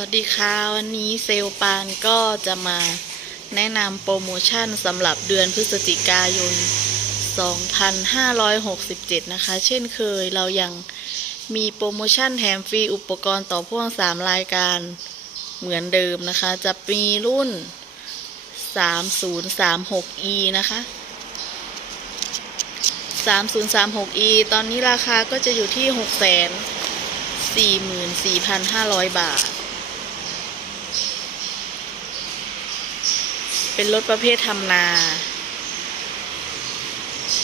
วัสดีค่ะ วันนี้เซลปานก็จะมาแนะนำโปรโมชั่นสำหรับเดือนพฤศจิกายน 2567 นะคะ เช่นเคยเรายังมีโปรโมชั่นแถมฟรีอุปกรณ์ต่อพ่วง 3 รายการเหมือนเดิมนะคะ จะมีรุ่น 3036e นะคะ 3036e ตอนนี้ราคาก็จะอยู่ที่6 4 4 5 0 0 บาท เป็นรถประเภททำนา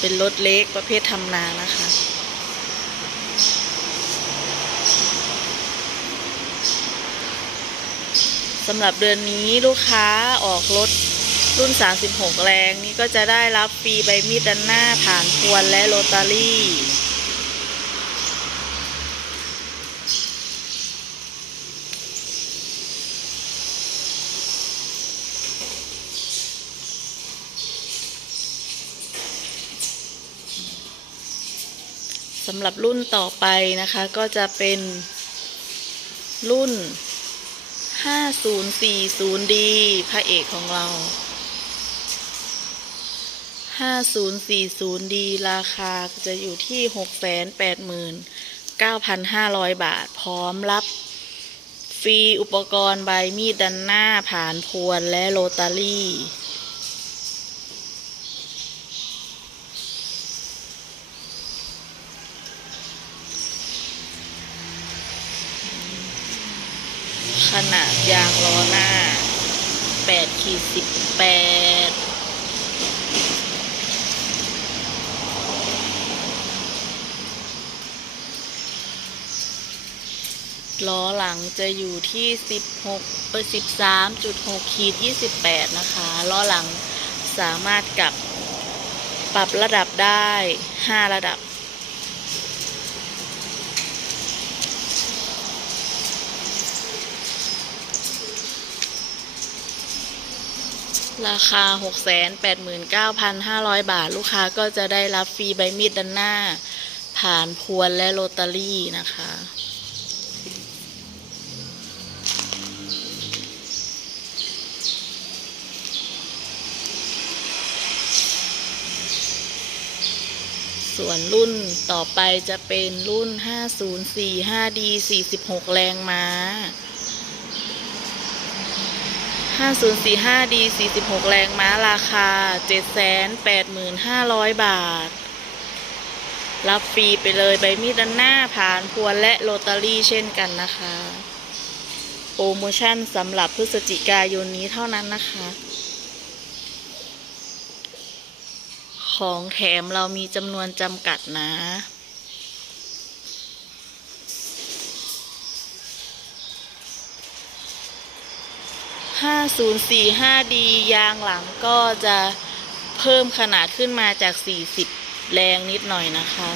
เป็นรถเล็กประเภททำนานะคะสำหรับเดือนนี้ลูกค้าออกรถรุ่น 36 แรง นี้ก็จะได้รับฟรีใบมีดด้านหน้าผ่านพวนและโรตารี่ำหรับรุ่นต่อไปนะคะก็จะเป็นรุ่น 5040D พระเอกของเรา 5040D ราคาจะอยู่ที่ 689,500 บาท พร้อมรับฟรีอุปกรณ์ใบมีดดันหน้า ผ่านพวนและโรตารี่ ขนาด ยางล้อหน้า8ขีด18ล้อหลังจะอยู่ที่16เออ13.6ขีด28นะคะล้อหลังสามารถกับปรับระดับได้5ระดับ ราคา 689,500 บาท ลูกค้าก็จะได้รับฟรีใบมีดด้านหน้า ผ่านพวนและโรตารี่นะคะ ส่วนรุ่นต่อไปจะเป็นรุ่น 5045D 46 แรงม้า 5045D 46 แรงม้าราคา 785,000 บาท รับฟรีไปเลยใบมีดด้านหน้าผ่านพวนและโรตารี่เช่นกันนะคะ โปรโมชั่นสำหรับพฤศจิกายนนี้เท่านั้นนะคะ ของแถมเรามีจำนวนจำกัดนะ 5045D ยางหลังก็จะเพิ่มขนาดขึ้นมาจาก 40 แรงนิดหน่อยนะคะ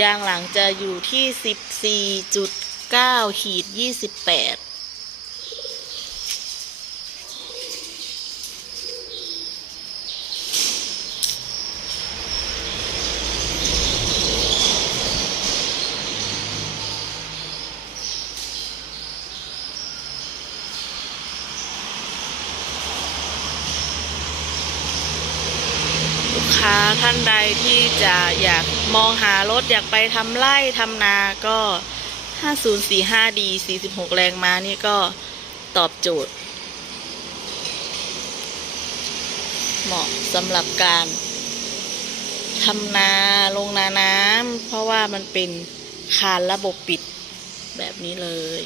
ยางหลังจะอยู่ที่ 14.9ขีด28 ท่านใดที่จะอยากมองหารถอยากไปทำไร่ทำนาก็ 5045D 46 แรงม้านี่ก็ตอบโจทย์ เหมาะสำหรับการทำนาลงนาน้ำเพราะว่ามันเป็นคานระบบปิดแบบนี้เลย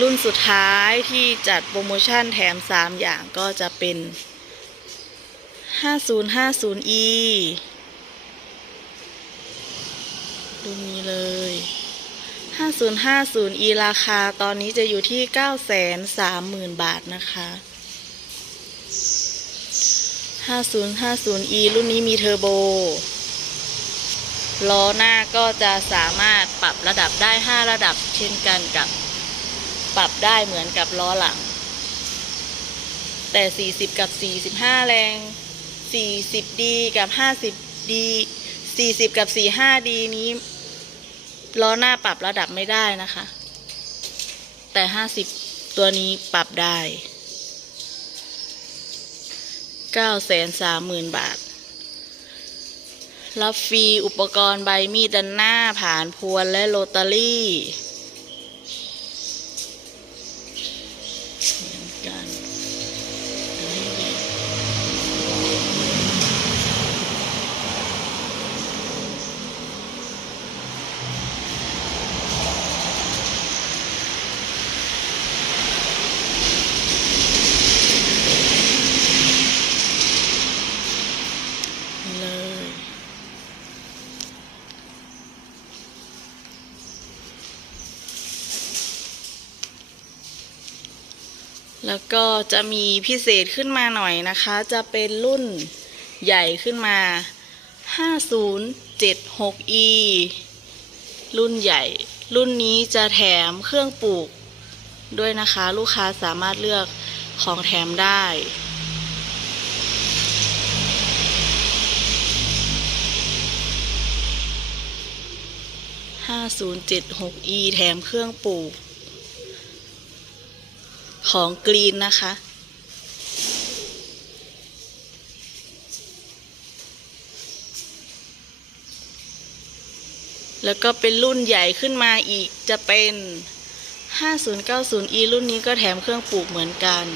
รุ่นสุดท้ายที่จัดโปรโมชั่นแถม 3 อย่างก็จะเป็น 5050e รุ่นนี้เลย 5050e ราคาตอนนี้จะอยู่ที่ 930,000 บาทนะคะ 5050e รุ่นนี้มีเทอร์โบ ล้อหน้าก็จะสามารถปรับระดับได้ 5 ระดับเช่นกันกับ ปรับได้เหมือนกับล้อหลัง แต่ 40 กับ 45 แรง 40D กับ 50D 40 กับ 45D นี้ล้อหน้าปรับระดับไม่ได้นะคะ แต่ 50 ตัวนี้ปรับได้ 930,000 บาท รับฟรีอุปกรณ์ใบมีดดันหน้าผ่านพวนและโรตารี่เหมือนกันเลย แล้วก็จะมีพิเศษขึ้นมาหน่อยนะคะ จะเป็นรุ่นใหญ่ขึ้นมา 5076e รุ่นใหญ่ รุ่นนี้จะแถมเครื่องปลูกด้วยนะคะ ลูกค้าสามารถเลือกของแถมได้ 5076e แถมเครื่องปลูก ของกรีนนะคะ แล้วก็เป็นรุ่นใหญ่ขึ้นมาอีกจะเป็น 5090e รุ่นนี้ก็แถมเครื่องปลูกเหมือนกัน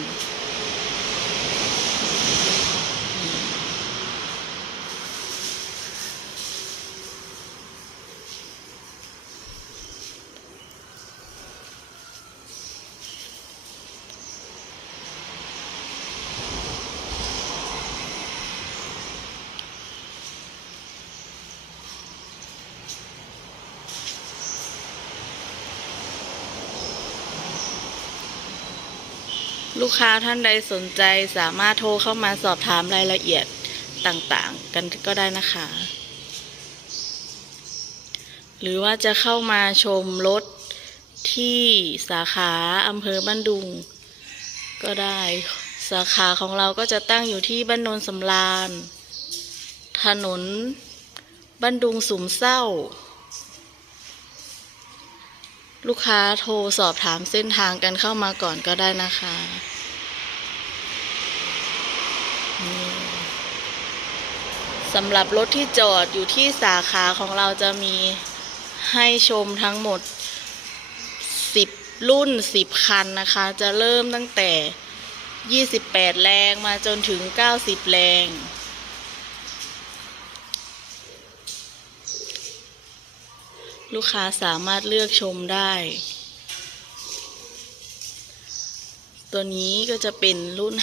ลูกค้าท่านใดสนใจสามารถโทรเข้ามาสอบถามรายละเอียดต่างๆ กันก็ได้นะคะ หรือว่าจะเข้ามาชมรถที่สาขาอำเภอบ้านดุง ก็ได้สาขาของเราก็จะตั้งอยู่ที่บ้านโนนสำราญ ถนนบ้านดุงสุมเศร้า ลูกค้าโทรสอบถามเส้นทางกันเข้ามาก่อนก็ได้นะคะสำหรับรถที่จอดอยู่ที่สาขาของเราจะมีให้ชมทั้งหมด 10 รุ่น 10 คันนะคะ จะเริ่มตั้งแต่ 28 แรงมาจนถึง 90 แรง ลูกค้าสามารถเลือกชมได้ ตัวนี้ก็จะเป็นรุ่น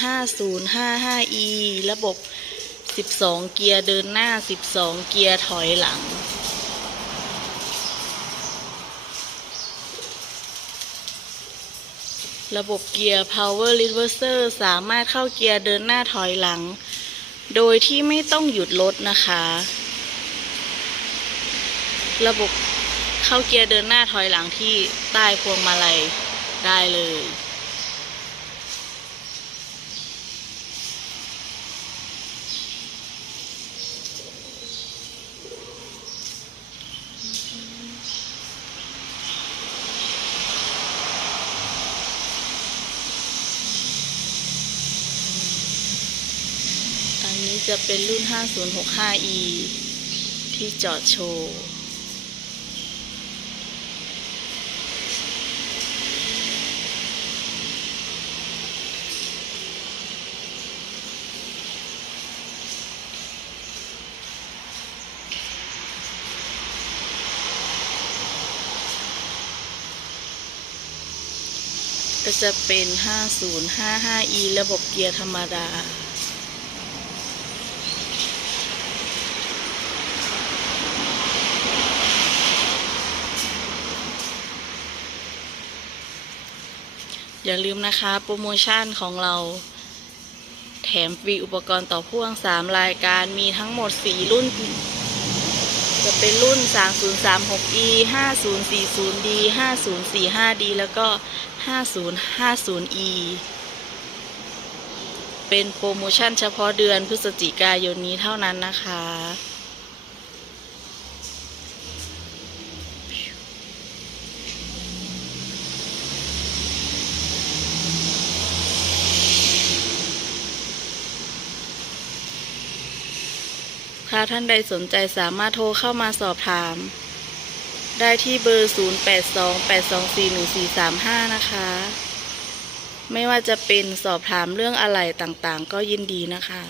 5055e ระบบ 12 เกียร์เดินหน้า 12 เกียร์ถอยหลัง ระบบเกียร์ power reverser สามารถเข้าเกียร์เดินหน้าถอยหลัง โดยที่ไม่ต้องหยุดรถนะคะ ระบบ เข้าเกียร์เดินหน้าถอยหลังที่ใต้พวงมาลัยได้เลย อันนี้จะเป็นรุ่น 5065e ที่จอดโชว์ ก็จะเป็น 5055e ระบบเกียร์ธรรมดา อย่าลืมนะคะโปรโมชั่นของเรา แถมฟรีอุปกรณ์ต่อพ่วง 3 รายการมีทั้งหมด 4 รุ่น จะเป็นรุ่น 3036e 5040d 5045d แล้วก็ 5050e เป็นโปรโมชั่นเฉพาะเดือนพฤศจิกายนนี้เท่านั้นนะคะ ค้าท่านใดสนใจสามารถโทรเข้ามาสอบถาม ได้ที่เบอร์ 0828241435 นะคะ ไม่ว่าจะเป็นสอบถามเรื่องอะไรต่างๆ ก็ยินดีนะคะ